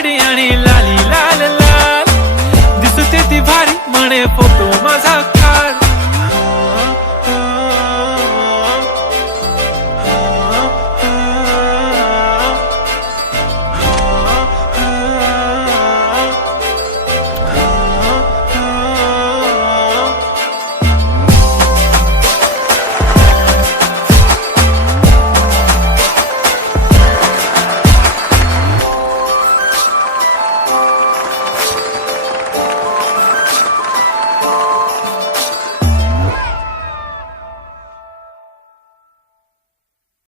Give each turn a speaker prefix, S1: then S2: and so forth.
S1: साडी आणि लाली लाल लाल. दिसते ती भारी म्हणे फोटो माझा